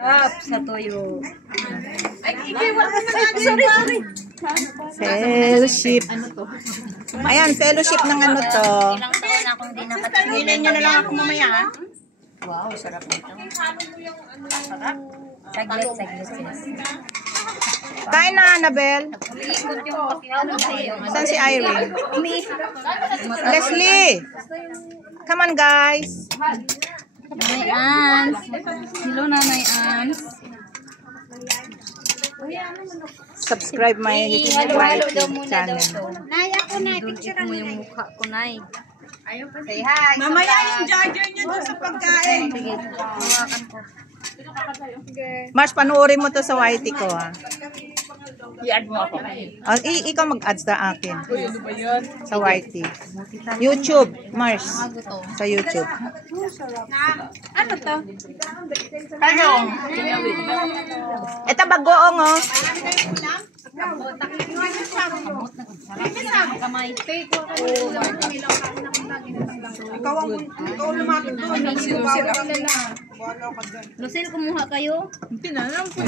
Up sa tuyo. Sorry. Fellowship. Ayan, fellowship ng ano to. Ilang taon na akong di nakatulog. Hinin nyo na lang ako mamaya, ha? Wow, sarap nito. Sarap. Saglit, yes. Kain na, Annabel. Umiikot yung pakiaw ng tayo. Saan si Irene? Leslie! Come on, guys. Nanay Ans. Hello, Nanay Ans. Subscribe my YouTube channel. Nay, ako na. Picture Mo yung mukha ko, Nay. Say hi. Mamaya yung charger nyo doon sa pagkain. Sige, hawakan ko. Mars, panuorin mo to sa YT ko, ha? I-add mo ako. Ikaw mag-add sa akin. Sa YT. YouTube, Mars. Sa YouTube. Ano to? Ano? Ito bagoong, oh. Ikaw lumapit doon. Lucille, kumuha kayo? Hindi na lang po.